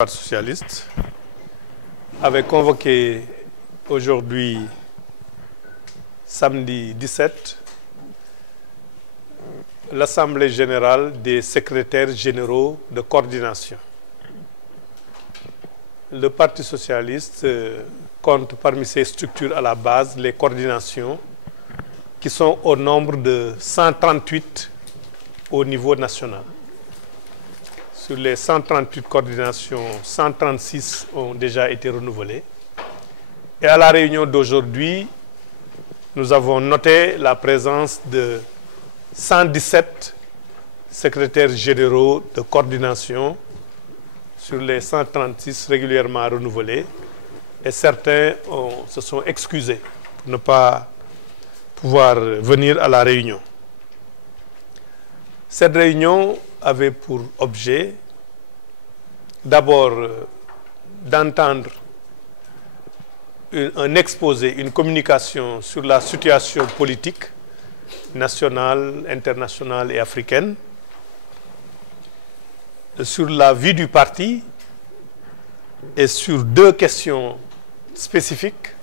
Parti socialiste avait convoqué aujourd'hui, samedi 17, l'Assemblée générale des secrétaires généraux de coordination. Le Parti socialiste compte parmi ses structures à la base les coordinations qui sont au nombre de 138 au niveau national. Sur les 138 coordinations, 136 ont déjà été renouvelées. Et à la réunion d'aujourd'hui, nous avons noté la présence de 117 secrétaires généraux de coordination sur les 136 régulièrement renouvelés. Et certains se sont excusés pour ne pas pouvoir venir à la réunion. Cette réunion avait pour objet d'abord d'entendre un exposé, une communication sur la situation politique nationale, internationale et africaine, sur la vie du parti et sur deux questions spécifiques,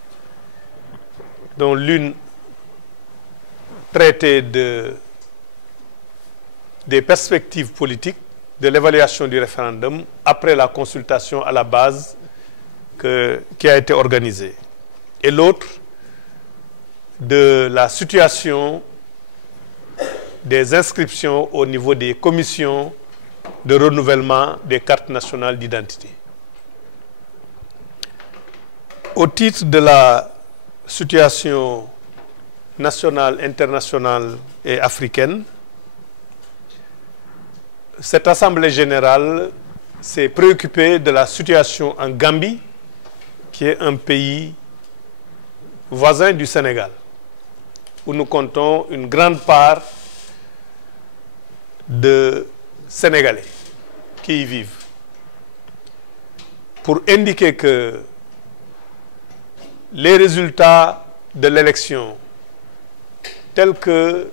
dont l'une traitait des perspectives politiques de l'évaluation du référendum après la consultation à la base qui a été organisée. Et l'autre, de la situation des inscriptions au niveau des commissions de renouvellement des cartes nationales d'identité. Au titre de la situation nationale, internationale et africaine, cette Assemblée générale s'est préoccupée de la situation en Gambie, qui est un pays voisin du Sénégal, où nous comptons une grande part de Sénégalais qui y vivent, pour indiquer que les résultats de l'élection, tels que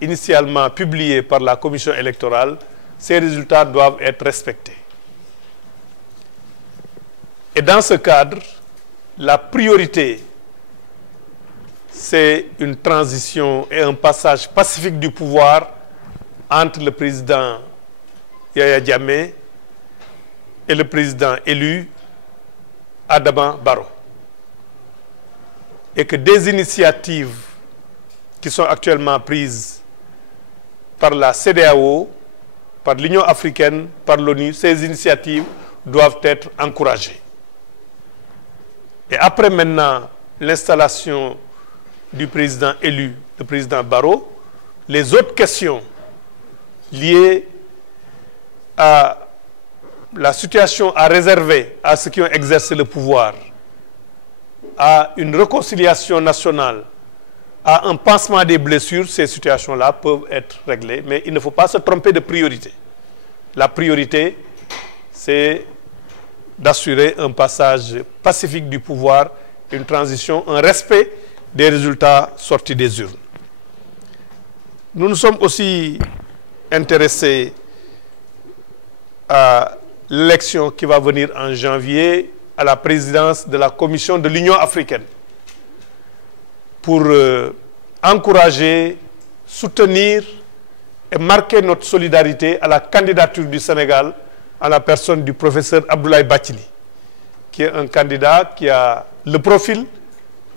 initialement publiés par la commission électorale, ces résultats doivent être respectés. Et dans ce cadre, la priorité, c'est une transition et un passage pacifique du pouvoir entre le président Yaya Jammeh et le président élu Adama Barrow. Et que des initiatives qui sont actuellement prises par la CEDEAO, par l'Union africaine, par l'ONU, ces initiatives doivent être encouragées. Et après maintenant l'installation du président élu, le président Barrow, les autres questions liées à la situation à réserver à ceux qui ont exercé le pouvoir, à une réconciliation nationale, à un pansement des blessures, ces situations-là peuvent être réglées, mais il ne faut pas se tromper de priorité. La priorité, c'est d'assurer un passage pacifique du pouvoir, une transition, un respect des résultats sortis des urnes. Nous nous sommes aussi intéressés à l'élection qui va venir en janvier à la présidence de la Commission de l'Union africaine pour encourager, soutenir et marquer notre solidarité à la candidature du Sénégal à la personne du professeur Abdoulaye Bathily, qui est un candidat qui a le profil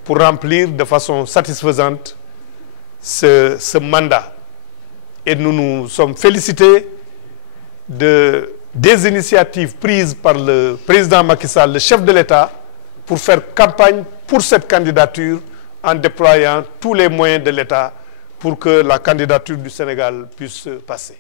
pour remplir de façon satisfaisante ce mandat. Et nous nous sommes félicités des initiatives prises par le président Macky Sall, le chef de l'État, pour faire campagne pour cette candidature en déployant tous les moyens de l'État pour que la candidature du Sénégal puisse passer.